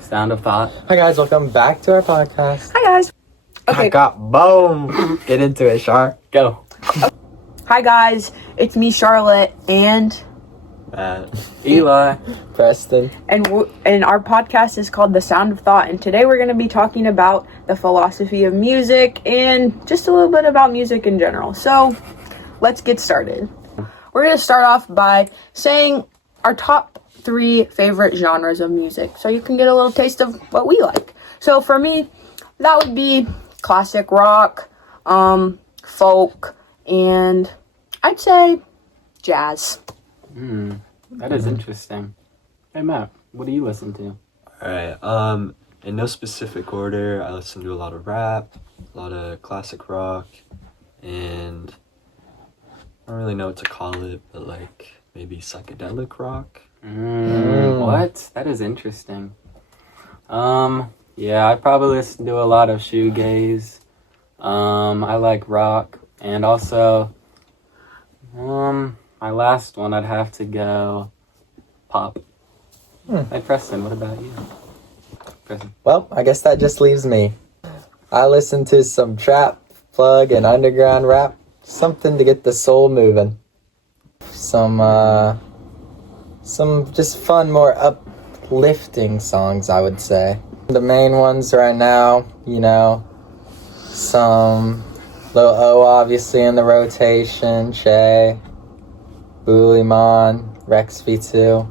Sound of Thought. Hi guys, welcome back to our podcast. Hi guys. I got boom. Get into it, Char. Go. Hi guys, it's me Charlotte and Eli. Preston. and our podcast is called The Sound of Thought, and today we're going to be talking about the philosophy of music and just a little bit about music in general. So, let's get started. We're going to start off by saying our top 3 favorite genres of music so you can get a little taste of what we like. So for me, that would be classic rock, folk, and I'd say jazz. That is interesting. Hey Matt, what do you listen to? Alright, in no specific order, I listen to a lot of rap, a lot of classic rock, and I don't really know what to call it, but like maybe psychedelic rock. What? That is interesting. Yeah, I probably listen to a lot of shoegaze. I like rock, and also, my last one, I'd have to go pop. Hey, Preston, what about you? Preston. Well, I guess that just leaves me. I listen to some trap, plug, and underground rap. Something to get the soul moving. Some just fun, more uplifting songs, I would say. The main ones right now, some Lil O obviously in the rotation, Che, Buliman, Rex V2,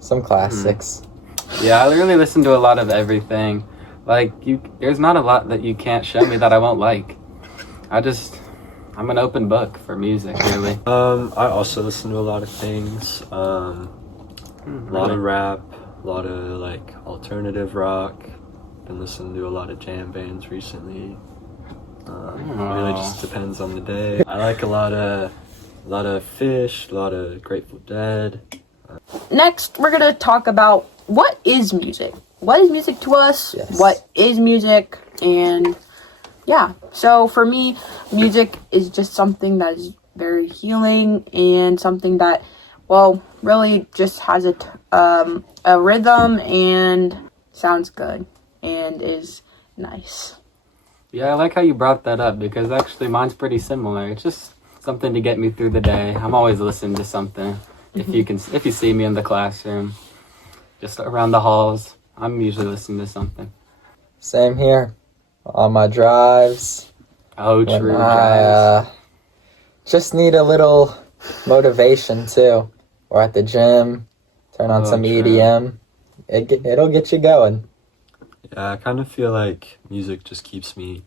some classics. Yeah, I really listen to a lot of everything. Like, there's not a lot that you can't show me that I won't like. I'm an open book for music, really. I also listen to a lot of things, a lot of rap, a lot of like alternative rock. Been listening to a lot of jam bands recently. Really just depends on the day. I like a lot of Fish, a lot of Grateful Dead. Next, we're going to talk about what is music? What is music to us? Yes. What is music? And yeah, so for me, music is just something that is very healing and something that, well, really just has a rhythm and sounds good and is nice. Yeah, I like how you brought that up because actually mine's pretty similar. It's just something to get me through the day. I'm always listening to something. If you see me in the classroom, just around the halls, I'm usually listening to something. Same here. On my drives. Oh, When true. I just need a little motivation too. Or at the gym, turn on some true. EDM. It'll get you going. Yeah, I kind of feel like music just keeps me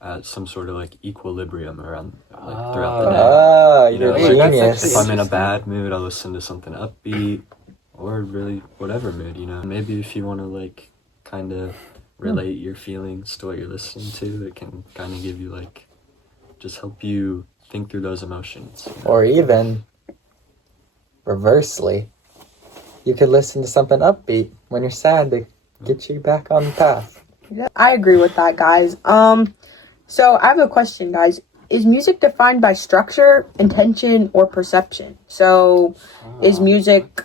at some sort of like equilibrium around throughout the day. Ah, You know, you're a like, that's genius. If I'm in a Interesting. bad mood, I'll listen to something upbeat, or really whatever mood, Maybe if you want to like kind of relate your feelings to what you're listening to, it can kind of give you like, just help you think through those emotions. Or even reversely, you could listen to something upbeat when you're sad to get you back on the path. Yeah, I agree with that, guys. So I have a question, guys. Is music defined by structure, intention, or perception? So is music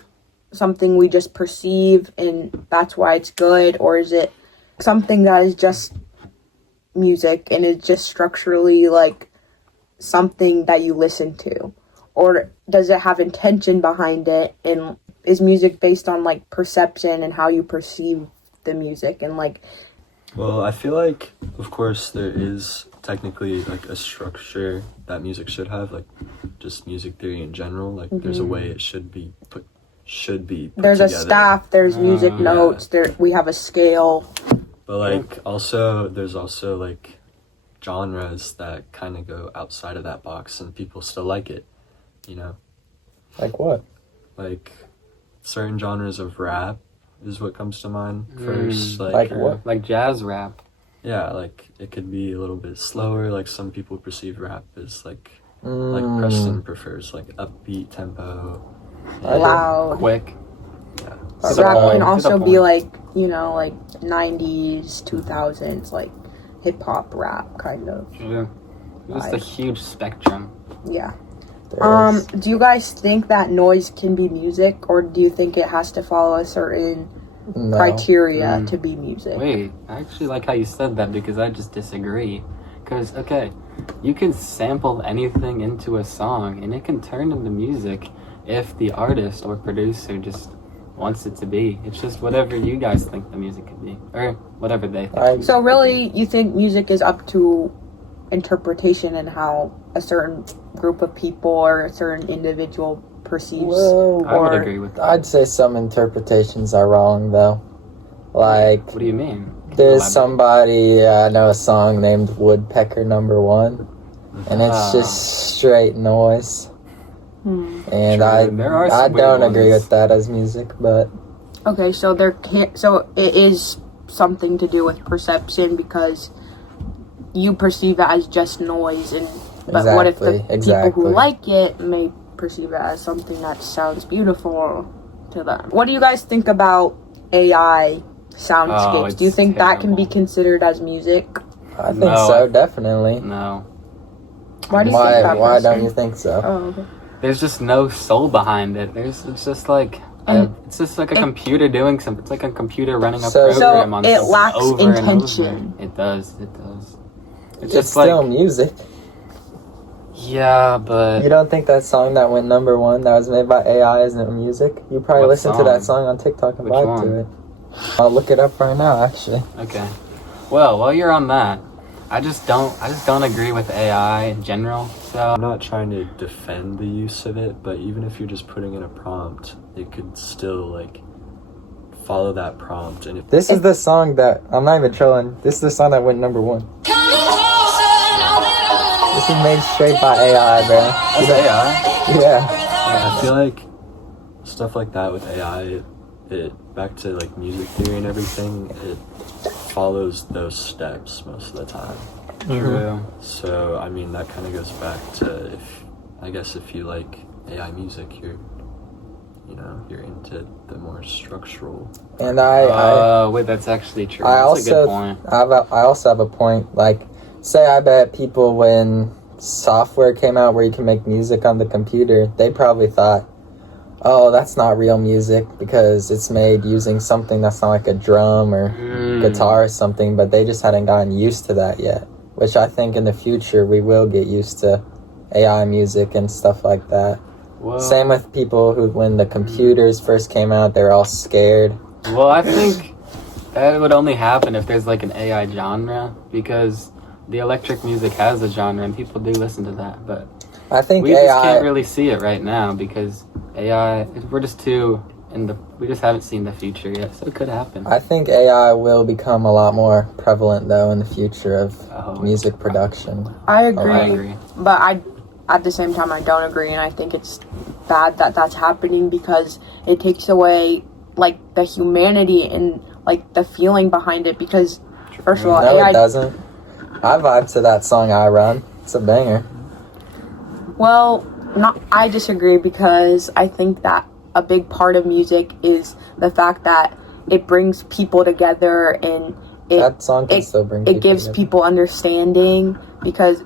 something we just perceive and that's why it's good, or is it something that is just music and it's just structurally like something that you listen to? Or does it have intention behind it, and is music based on like perception and how you perceive the music and like... Well, I feel like, of course, there is technically like a structure that music should have, like just music theory in general. Like there's a way it should be put There's a together. staff, there's music yeah. notes, we have a scale. But like there's also like genres that kind of go outside of that box and people still like it, Like what? like certain genres of rap is what comes to mind first. Like what? Like jazz rap. Yeah, like it could be a little bit slower. Like some people perceive rap as like Preston prefers like upbeat tempo. Loud. Quick. Yeah. But So, rap can to the also be point. like, like 90s, 2000s, like hip hop rap kind of. Yeah. Just a Like- huge spectrum. Yeah. There's- Do you guys think that noise can be music, or do you think it has to follow a certain No. criteria to be music. Wait, I actually like how you said that because I just disagree. Because, okay, you can sample anything into a song and it can turn into music if the artist or producer just wants it to be. It's just whatever you guys think the music could be. Or whatever they think. So really, you think music is up to interpretation and how a certain group of people or a certain individual perceives? Well, I would or- agree with that. I'd say some interpretations are wrong, though. Like, What do you mean? there's Elaborate. somebody, I know a song named Woodpecker Number One, and it's Ah. just straight noise. Hmm. And True. There are I some weird don't agree ones. with that as music, but Okay, so there can't. So it is something to do with perception because you perceive it as just noise, and but what if the people Exactly. who like it may perceive it as something that sounds beautiful to them? What do you guys think about AI soundscapes? Do you it's think that can be terrible. considered as music? I think No, so, definitely. No. Why do you think that? Why Preston? don't you think so? Oh, okay. There's just no soul behind it. It's just like And it's just like a computer doing something. It's like a computer running a So- program on it something lacks over and over. intention. It does. It does. It's It's just still like music. yeah, but You don't think that song that went number one that was made by AI isn't music? You probably What listened to that song? song on TikTok and Which vibed to one? it. I'll look it up right now, actually. okay. Well, while you're on that, I just don't agree with AI in general. So I'm not trying to defend the use of it, but even if you're just putting in a prompt, it could still like follow that prompt. And if This is the song that I'm not even trolling. This is the song that went number one. This is made straight by AI, bro. that's AI. Yeah. I feel like stuff like that with AI, it back to like music theory and everything, it follows those steps most of the time. True. So I mean that kind of goes back to if you like AI music, you're into the more structural. And I Wait, that's actually true. I That's a good also point. I also have a point. Like, say I bet people when software came out where you can make music on the computer, they probably thought, oh, that's not real music because it's made using something that's not like a drum or guitar or something, but they just hadn't gotten used to that yet. Which I think in the future we will get used to AI music and stuff like that. Well, Same with people who, when the computers first came out, they were all scared. Well, I think that would only happen if there's like an AI genre because the electric music has a genre and people do listen to that. But I think we just AI. can't really see it right now because AI, we're just too we just haven't seen the future yet, so it could happen. I think AI will become a lot more prevalent though in the future of Oh, music production. I I agree, agree. but at the same time I don't agree, and I think it's bad that that's happening because it takes away like the humanity and like the feeling behind it. Because first of all, No, AI. it doesn't. I vibe to that song I Run. It's a banger. Well, I disagree because I think that a big part of music is the fact that it brings people together and That song can still bring it gives together. people understanding because,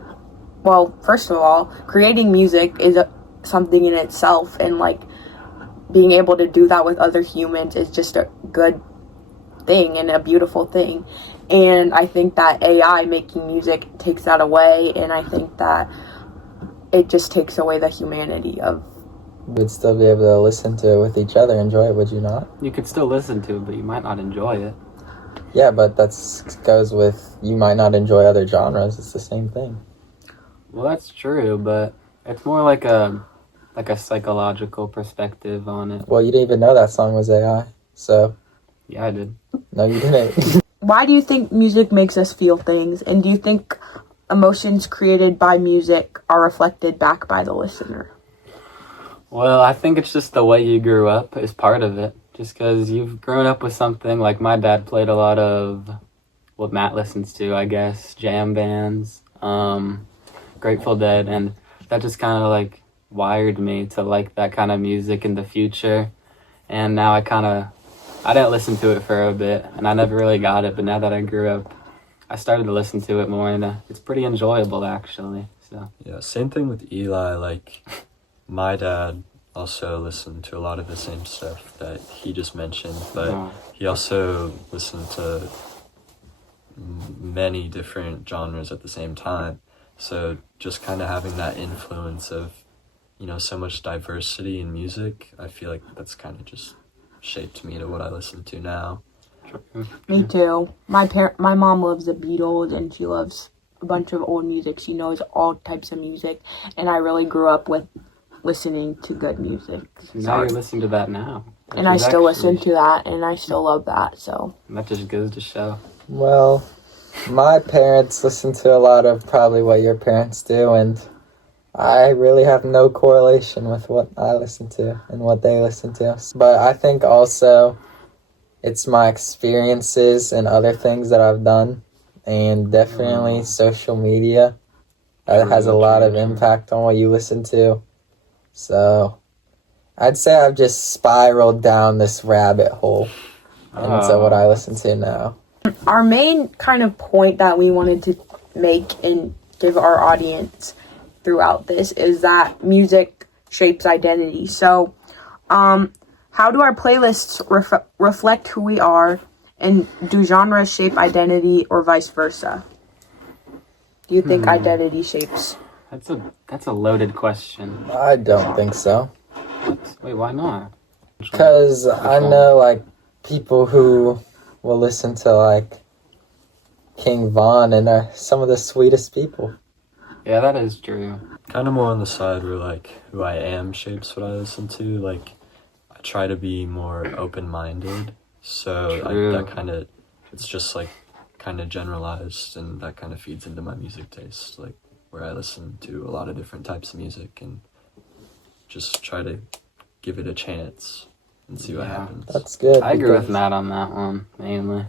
well, first of all, creating music is something in itself, and like being able to do that with other humans is just a good thing and a beautiful thing. And I think that AI making music takes that away, and I think that it just takes away the humanity of. We'd still be able to listen to it with each other, enjoy it, would you not? You could still listen to it, but you might not enjoy it. Yeah, but that's goes with you might not enjoy other genres. It's the same thing. Well, that's true, but it's more like a psychological perspective on it. Well, you didn't even know that song was AI, so Yeah, I did. no, you didn't. Why do you think music makes us feel things? And do you think emotions created by music are reflected back by the listener? Well, I think it's just the way you grew up is part of it. Just because you've grown up with something, like my dad played a lot of what Matt listens to, I guess, jam bands, Grateful Dead, and that just kind of like wired me to like that kind of music in the future. And now I didn't listen to it for a bit, and I never really got it, but now that I grew up, I started to listen to it more, and it's pretty enjoyable, actually. So Yeah, same thing with Eli. Like, my dad, also listened to a lot of the same stuff that he just mentioned, but Oh. he also listened to many different genres at the same time. So just kind of having that influence of, so much diversity in music, I feel like that's kind of just shaped me to what I listen to now. Me too. My mom loves the Beatles, and she loves a bunch of old music. She knows all types of music, and I really grew up with listening to good music. Now you're listening to that now. And I still listen to that, and I still love that, so. That just goes to show. Well, my parents listen to a lot of probably what your parents do, and I really have no correlation with what I listen to and what they listen to. But I think also it's my experiences and other things that I've done, and definitely social media that has a lot of impact on what you listen to. So I'd say I've just spiraled down this rabbit hole into what I listen to now. Our main kind of point that we wanted to make and give our audience throughout this is that music shapes identity. So, how do our playlists reflect who we are, and do genres shape identity or vice versa? Do you think identity shapes? That's a loaded question. I don't think so. Wait, why not? Because I know, like, people who will listen to, like, King Von and are some of the sweetest people. Yeah, that is true. Kind of more on the side where, like, who I am shapes what I listen to. Like, I try to be more open-minded, so that kind of, it's just, like, kind of generalized, and that kind of feeds into my music taste, like, where I listen to a lot of different types of music and just try to give it a chance and see what happens. That's good. I agree with because Matt on that one, mainly.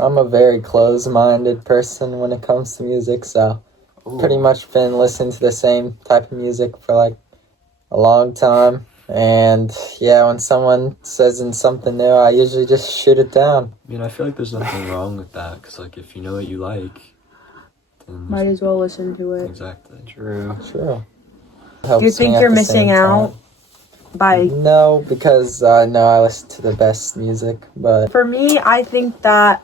I'm a very closed-minded person when it comes to music, so pretty much been listening to the same type of music for, like, a long time. And, yeah, when someone says something new, I usually just shoot it down. I mean, I feel like there's nothing wrong with that, because, like, if you know what you like, then... Might as well listen to it. Exactly. True. True. Do you think you're missing out by... No, because I know I listen to the best music, but... For me, I think that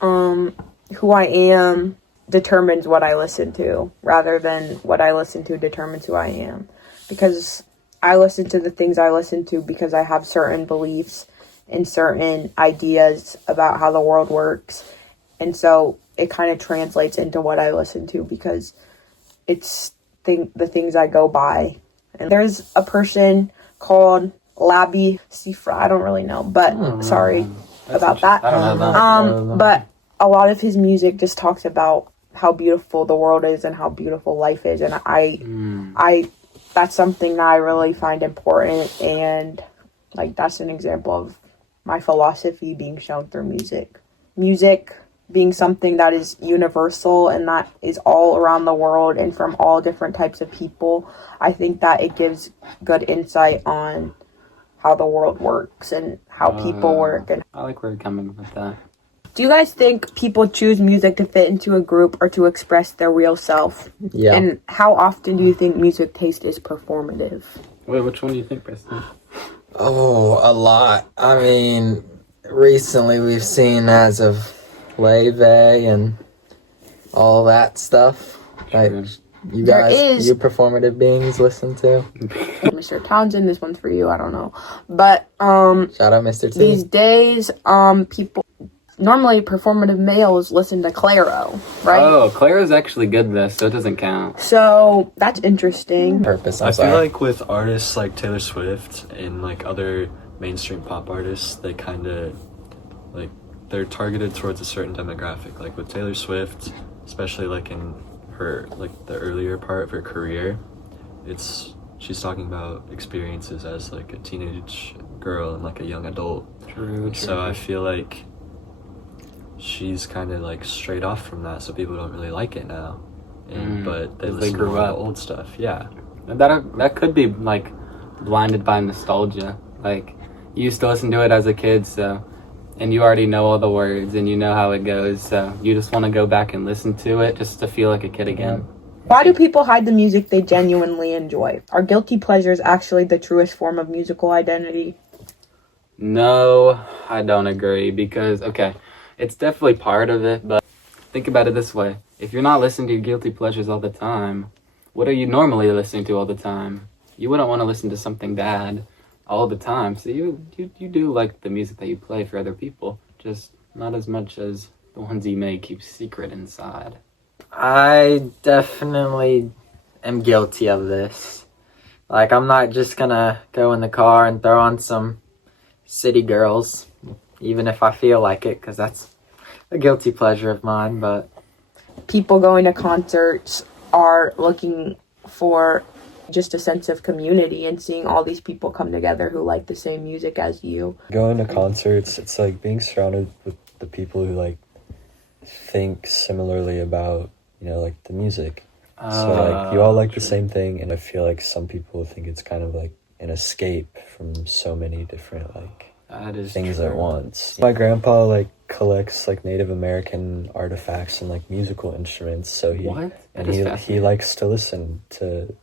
who I am determines what I listen to, rather than what I listen to determines who I am. Because I listen to the things I listen to because I have certain beliefs and certain ideas about how the world works. And so it kind of translates into what I listen to because it's the things I go by. And there's a person called Labi Sifra. I don't really know, but sorry about that. I don't know that. But a lot of his music just talks about how beautiful the world is and how beautiful life is, and I that's something that I really find important, and like that's an example of my philosophy being shown through music. Music being something that is universal and that is all around the world and from all different types of people. I think that it gives good insight on how the world works and how people work. And I like where you're coming with that. do you guys think people choose music to fit into a group or to express their real self? Yeah. And how often do you think music taste is performative? Wait, which one do you think, Preston? Oh, a lot. I mean, recently we've seen as of Leve and all that stuff. Like, you There guys, is- you performative beings listen to. Mr. Townsend, this one's for you, I don't know. But Shout out Mr. T. these days, people normally performative males listen to Clairo, right? Oh, Clara's actually good though, so it doesn't count. So that's interesting. Purpose, I I'm feel sorry. like with artists like Taylor Swift and like other mainstream pop artists, they kind of like they're targeted towards a certain demographic. Like with Taylor Swift, especially like in her like the earlier part of her career, she's talking about experiences as like a teenage girl and like a young adult. True. So I feel like she's kind of like straight off from that, so people don't really like it now. But they 'cause listen they to grew all the up. old stuff. Yeah. That could be like blinded by nostalgia. Like you used to listen to it as a kid, so and you already know all the words and you know how it goes, so you just want to go back and listen to it just to feel like a kid again. Why do people hide the music they genuinely enjoy? Are guilty pleasures actually the truest form of musical identity? No, I don't agree because, okay, it's definitely part of it, but think about it this way. If you're not listening to your guilty pleasures all the time, what are you normally listening to all the time? You wouldn't want to listen to something bad all the time. So you do like the music that you play for other people, just not as much as the ones you may keep secret inside. I definitely am guilty of this. Like, I'm not just gonna go in the car and throw on some City Girls, even if I feel like it, because that's a guilty pleasure of mine, but... People going to concerts are looking for just a sense of community and seeing all these people come together who like the same music as you. Going to concerts, it's like being surrounded with the people who like think similarly about, you know, like the music. So like you all like the same thing, and I feel like some people think it's kind of like an escape from so many different like That is things true. at once. My grandpa like collects like Native American artifacts and like musical instruments, so he What? That and is he fascinating. likes to listen to,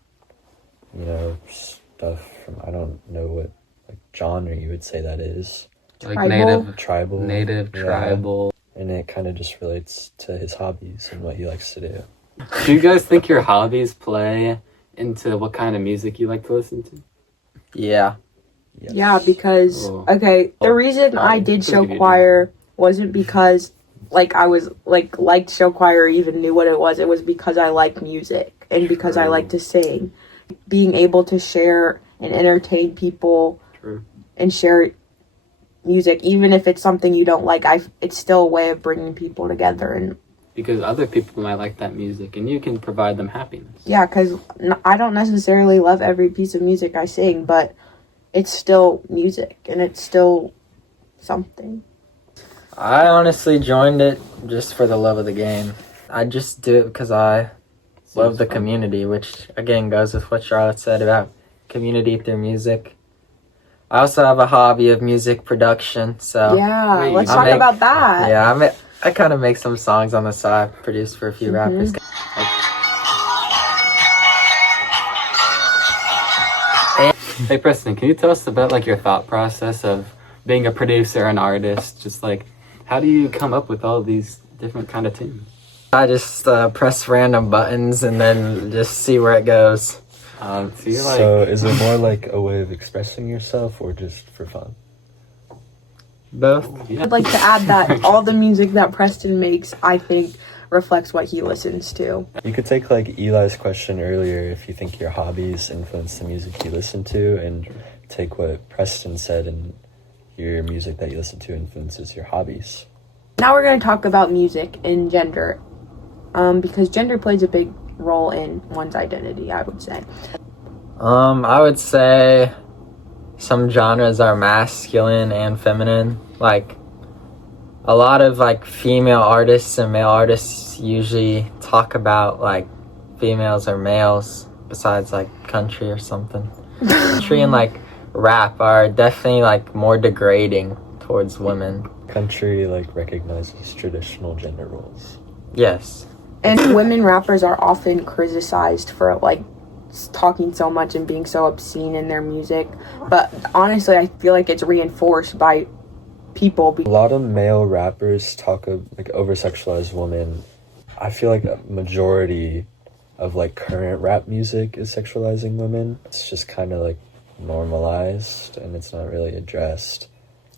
you know, stuff from, I don't know what like genre you would say that is. Like Tribal? Tribal. native, Yeah. tribal. And it kind of just relates to his hobbies and what he likes to do. Do you guys think your hobbies play into what kind of music you like to listen to? Yeah. Yes. Yeah, because Oh. okay, the Oh. reason I did Please show give me a choir wasn't because like I was liked show choir or even knew what it was. It was because I like music and because I True. like to sing. Being able to share and entertain people True. and share music, even if it's something you don't like, it's still a way of bringing people together. And Because other people might like that music and you can provide them happiness. yeah, because I don't necessarily love every piece of music I sing, but it's still music and it's still something. I honestly joined it just for the love of the game. I just do it because I love Seems the fun. community, which again goes with what Charlotte said about community through music. I also have a hobby of music production, so Yeah, Wait, let's I talk make- about that. yeah, I kind of make some songs on the side, produce for a few rappers. Hey Preston, can you tell us about like your thought process of being a producer and artist? Just like, how do you come up with all these different kind of tunes? I just press random buttons and then just see where it goes. So you're like, So is it more like a way of expressing yourself or just for fun? Both. yeah. I'd like to add that all the music that Preston makes, I think, reflects what he listens to. You could take like Eli's question earlier, if you think your hobbies influence the music you listen to, and take what Preston said and your music that you listen to influences your hobbies. Now we're going to talk about music and gender, because gender plays a big role in one's identity, I would say. I would say some genres are masculine and feminine. Like a lot of like female artists and male artists usually talk about like females or males besides like country or something. Country and like rap are definitely like more degrading towards women. Country like recognizes traditional gender roles. Yes. And women rappers are often criticized for like talking so much and being so obscene in their music, but honestly I feel like it's reinforced by people. A lot of male rappers talk of like over sexualized women. I feel like a majority of like current rap music is sexualizing women. It's just kind of like normalized and it's not really addressed.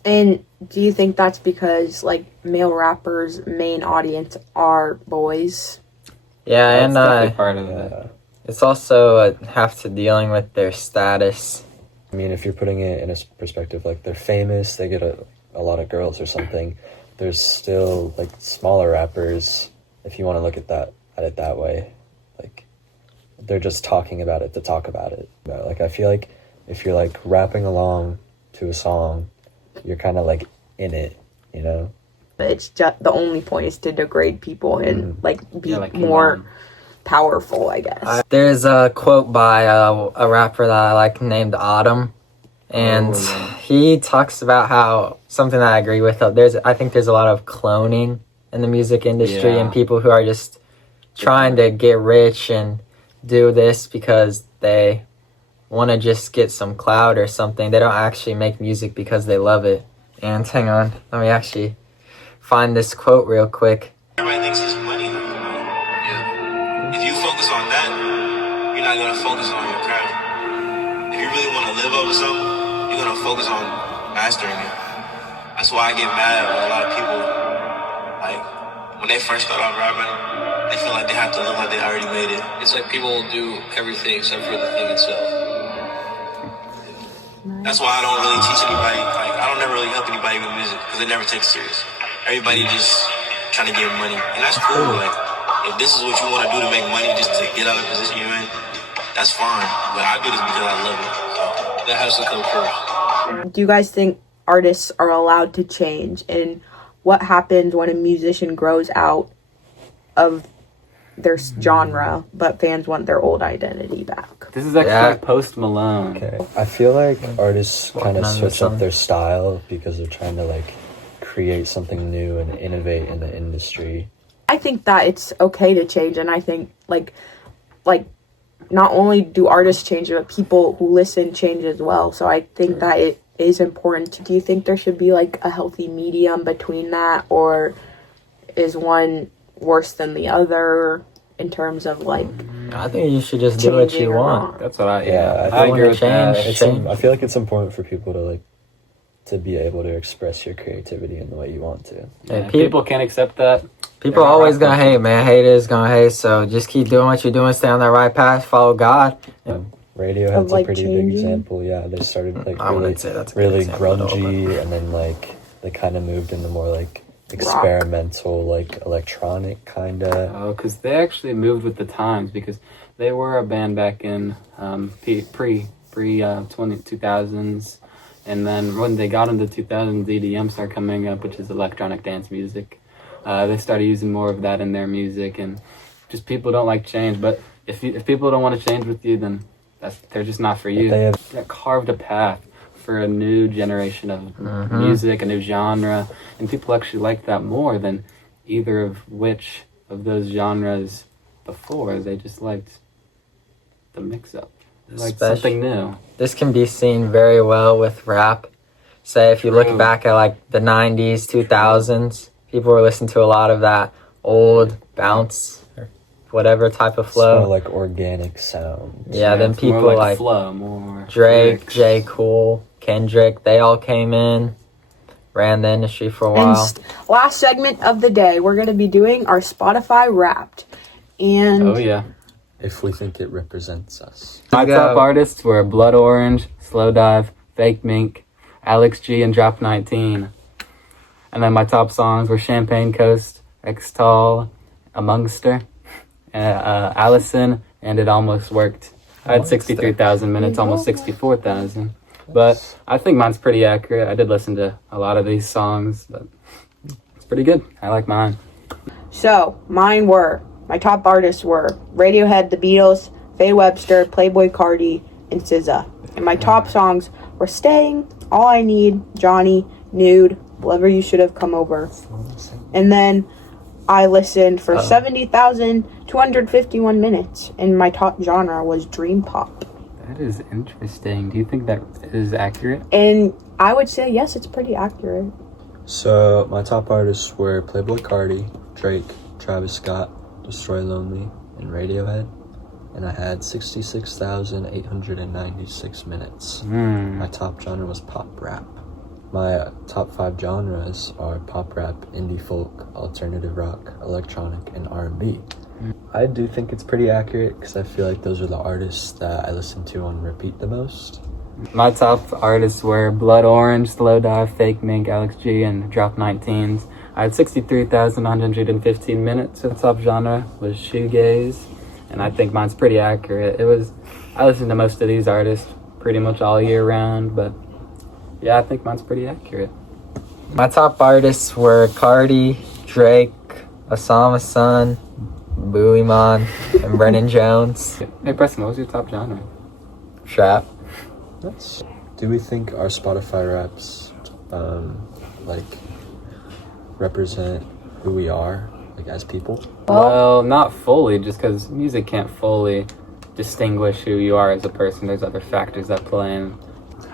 And do you think that's because like male rappers' main audience are boys? Yeah, That's and definitely part of it. Yeah. it's also have to dealing with their status. I mean, if you're putting it in a perspective, like they're famous, they get a lot of girls or something. There's still like smaller rappers, if you want to look at it that way. Like they're just talking about it to talk about it. Like I feel like if you're like rapping along to a song, you're kind of like in it, you know? It's just the only point is to degrade people and like be Yeah, like more combine. powerful, I guess. There's a quote by a rapper that I like named Autumn, and Oh, yeah. he talks about how something that I agree with. I think there's a lot of cloning in the music industry Yeah. and people who are just trying to get rich and do this because they want to just get some clout or something. They don't actually make music because they love it. And hang on, let me actually find this quote real quick. Everybody thinks it's money. Yeah. If you focus on that, you're not gonna focus on your craft. If you really want to live up to something, you're gonna focus on mastering it. That's why I get mad when a lot of people, like, when they first start off rapping, they feel like they have to look like they already made it. It's like people will do everything except for the thing itself. That's why I don't really teach anybody. Like, I don't never really help anybody with music because they never take it serious. Everybody just trying to get money, and that's cool. Like, if this is what you want to do to make money, just to get out of the position you're in, that's fine. But I do this because I love it. So that has to come first. Do you guys think artists are allowed to change? And what happens when a musician grows out of their genre, but fans want their old identity back? This is actually Post Malone. Okay. I feel like artists kind of on switch this one. up their style because they're trying to like create something new and innovate in the industry. I think that it's okay to change, and I think like not only do artists change, but people who listen change as well. So I think that it is important. Do you think there should be like a healthy medium between that, or is one worse than the other in terms of like? I think you should just do what changing you or want. not? That's what I I agree with that. I feel like it's important for people to like to be able to express your creativity in the way you want to. Yeah, people can't accept that. People are always gonna hate, man. Haters gonna hate. So just keep doing what you're doing. Stay on that right path. Follow God. Radiohead's like, a pretty changing? big example. Yeah, they started like I really, wouldn't say that's a good really example at all, grungy, and then like they kind of moved into more like experimental, like electronic kind of. Oh, because they actually moved with the times, because they were a band back in pre 2000s, and then when they got into 2000s, EDM started coming up, which is electronic dance music. They started using more of that in their music, and just people don't like change. But if people don't want to change with you, then they're just not for you. They carved a path for a new generation of music, a new genre, and people actually like that more than either of which of those genres before. They just liked the mix-up, like something new. This can be seen very well with rap. Say if you look back at like the 90s, 2000s, people were listening to a lot of that old bounce or whatever type of flow. It's more like organic sound. Yeah, then it's more people like flow, more Drake, lyrics. J. Cole, Kendrick, they all came in, ran the industry for a And while. last segment of the day, we're going to be doing our Spotify Wrapped. And Oh yeah. If we think it represents us. My go. top artists were Blood Orange, Slow Dive, Fake Mink, Alex G, and Drop 19. And then my top songs were Champagne Coast, Xtal, Amongster, Allison, and It Almost Worked. I had 63,000 minutes, almost 64,000. But I think mine's pretty accurate. I did listen to a lot of these songs, but it's pretty good. I like mine. so my top artists were Radiohead, The Beatles, Faye Webster, Playboi Carti, and SZA. And my top songs were Staying, All I Need, Johnny, Nude, Whatever You Should Have Come Over. And then I listened for 70,251 minutes, and my top genre was Dream Pop. That is interesting. Do you think that is accurate? And I would say, yes, it's pretty accurate. So my top artists were Playboi Carti, Drake, Travis Scott, Destroy Lonely, and Radiohead. And I had 66,896 minutes. My top genre was pop rap. My top 5 genres are pop rap, indie folk, alternative rock, electronic, and R&B. I do think it's pretty accurate because I feel like those are the artists that I listen to on repeat the most. My top artists were Blood Orange, Slow Dive, Fake Mink, Alex G, and Drop 19s. I had 63,115 minutes. The top genre was shoegaze, and I think mine's pretty accurate. I listened to most of these artists pretty much all year round, but yeah, I think mine's pretty accurate. My top artists were Cardi, Drake, Osama Sun, Builyman, and Brennan Jones. Hey Preston, what was your top genre? Trap. Do we think our Spotify raps like represent who we are like as people? Well, not fully, just because music can't fully distinguish who you are as a person. There's other factors that play in.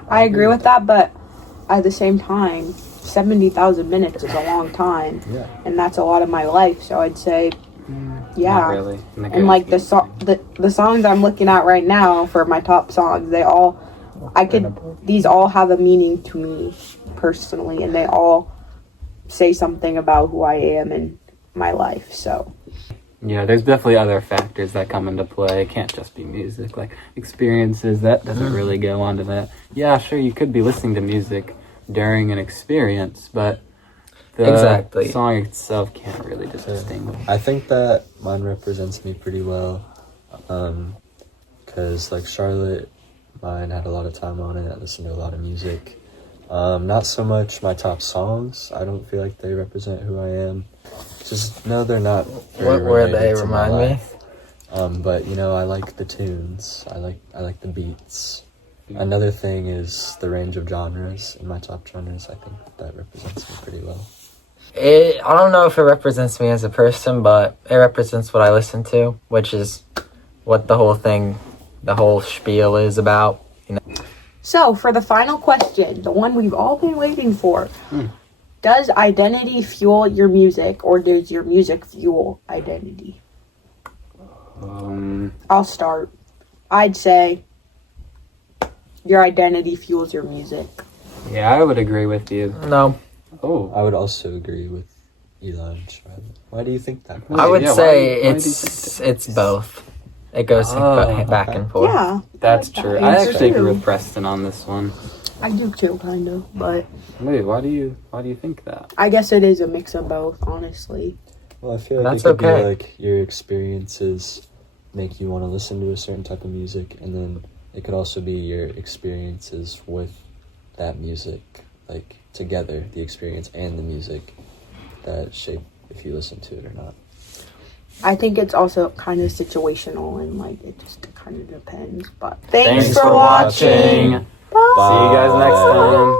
I agree with that, but at the same time, 70,000 minutes is a long time, Yeah. and that's a lot of my life. So I'd say, yeah. Not really. In the And grand like the scheme. the songs I'm looking at right now for my top songs, these all have a meaning to me personally, and they all say something about who I am in my life. So Yeah, there's definitely other factors that come into play. It can't just be music. Like experiences, that doesn't really go on to that. Yeah, sure, you could be listening to music during an experience, but the Exactly. song itself can't really just distinguish. I think that mine represents me pretty well, because like Charlotte, mine had a lot of time on it. I listened to a lot of music. Not so much my top songs. I don't feel like they represent who I am. Just no, they're not. very What were related they? to my Remind me. life. But you know, I like the tunes. I like the beats. Another thing is the range of genres in my top genres. I think that represents me pretty well. I don't know if it represents me as a person, but it represents what I listen to, which is what the whole spiel is about. So, for the final question, the one we've all been waiting for. Does identity fuel your music, or does your music fuel identity? I'll start. I'd say your identity fuels your music. Yeah, I would agree with you. No, Oh, I would also agree with Eli and Charlotte. Why do you think that? I would Yeah, say why do you think it's both. It goes back and forth. Yeah, that's that true. I answer actually agree too. with Preston on this one. I do too, kind of, but Wait, why do you think that? I guess it is a mix of both, honestly. Well, I feel like That's it could okay. be like your experiences make you want to listen to a certain type of music, and then it could also be your experiences with that music, like together, the experience and the music that shape if you listen to it or not. I think it's also kind of situational, and like it just kind of depends. But thanks Thanks for for watching. watching. Bye. See you guys next time.